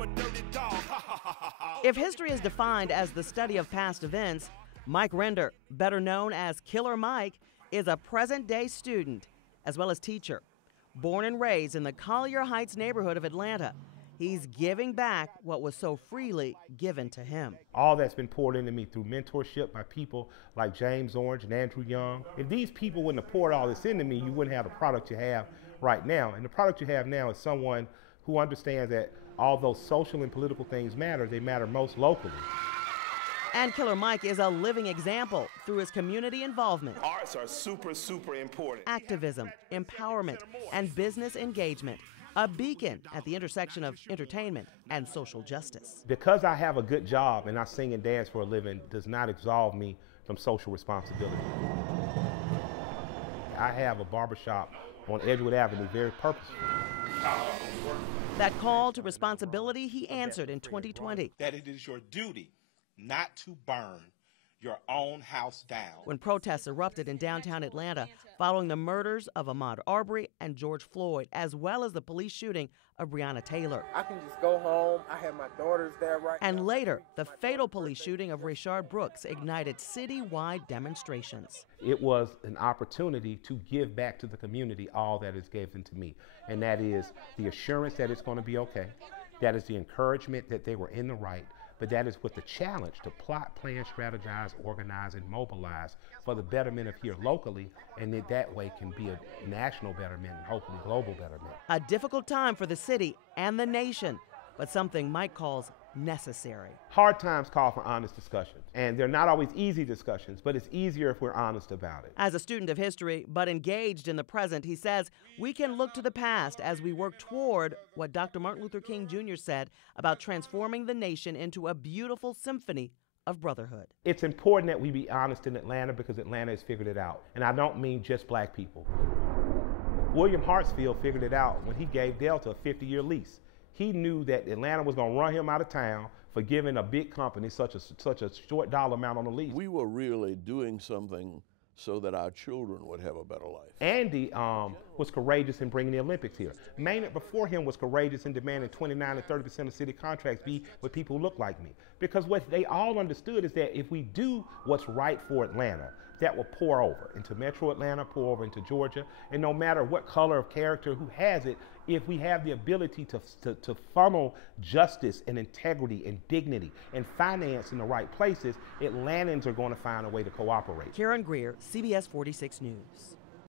I'm a dirty dog. If history is defined as the study of past events, Mike Render, better known as Killer Mike, is a present-day student as well as teacher. Born and raised in the Collier Heights neighborhood of Atlanta, he's giving back what was so freely given to him. All that's been poured into me through mentorship by people like James Orange and Andrew Young. If these people wouldn't have poured all this into me, you wouldn't have the product you have right now. And the product you have now is someone who understands that although social and political things matter, they matter most locally. And Killer Mike is a living example through his community involvement. Arts are super, super important. Activism, empowerment, and business engagement. A beacon at the intersection of entertainment and social justice. Because I have a good job and I sing and dance for a living does not absolve me from social responsibility. I have a barbershop on Edgewood Avenue, very purposeful. That call to responsibility he answered in 2020. That it is your duty not to burn your own house down. When protests erupted in downtown Atlanta following the murders of Ahmaud Arbery and George Floyd, as well as the police shooting of Breonna Taylor. I can just go home. I have my daughters there right now. And later, the fatal police shooting of Rayshard Brooks ignited citywide demonstrations. It was an opportunity to give back to the community all that is given to me. And that is the assurance that it's going to be okay. That is the encouragement that they were in the right. But that is with the challenge to plot, plan, strategize, organize, and mobilize for the betterment of here locally, and that way can be a national betterment and hopefully global betterment. A difficult time for the city and the nation, but something Mike calls necessary. Hard times call for honest discussions, and they're not always easy discussions, but it's easier if we're honest about it. As a student of history, but engaged in the present, he says we can look to the past as we work toward what Dr. Martin Luther King Jr. said about transforming the nation into a beautiful symphony of brotherhood. It's important that we be honest in Atlanta because Atlanta has figured it out, and I don't mean just black people. William Hartsfield figured it out when he gave Delta a 50-year lease. He knew that Atlanta was going to run him out of town for giving a big company such a short dollar amount on the lease. We were really doing something so that our children would have a better life. Andy was courageous in bringing the Olympics here. Maynard before him was courageous in demanding 29 and 30% of city contracts be with people who look like me. Because what they all understood is that if we do what's right for Atlanta, that will pour over into Metro Atlanta, pour over into Georgia, and no matter what color of character, who has it, if we have the ability to funnel justice and integrity and dignity and finance in the right places, Atlantans are going to find a way to cooperate. Karen Greer, CBS 46 News.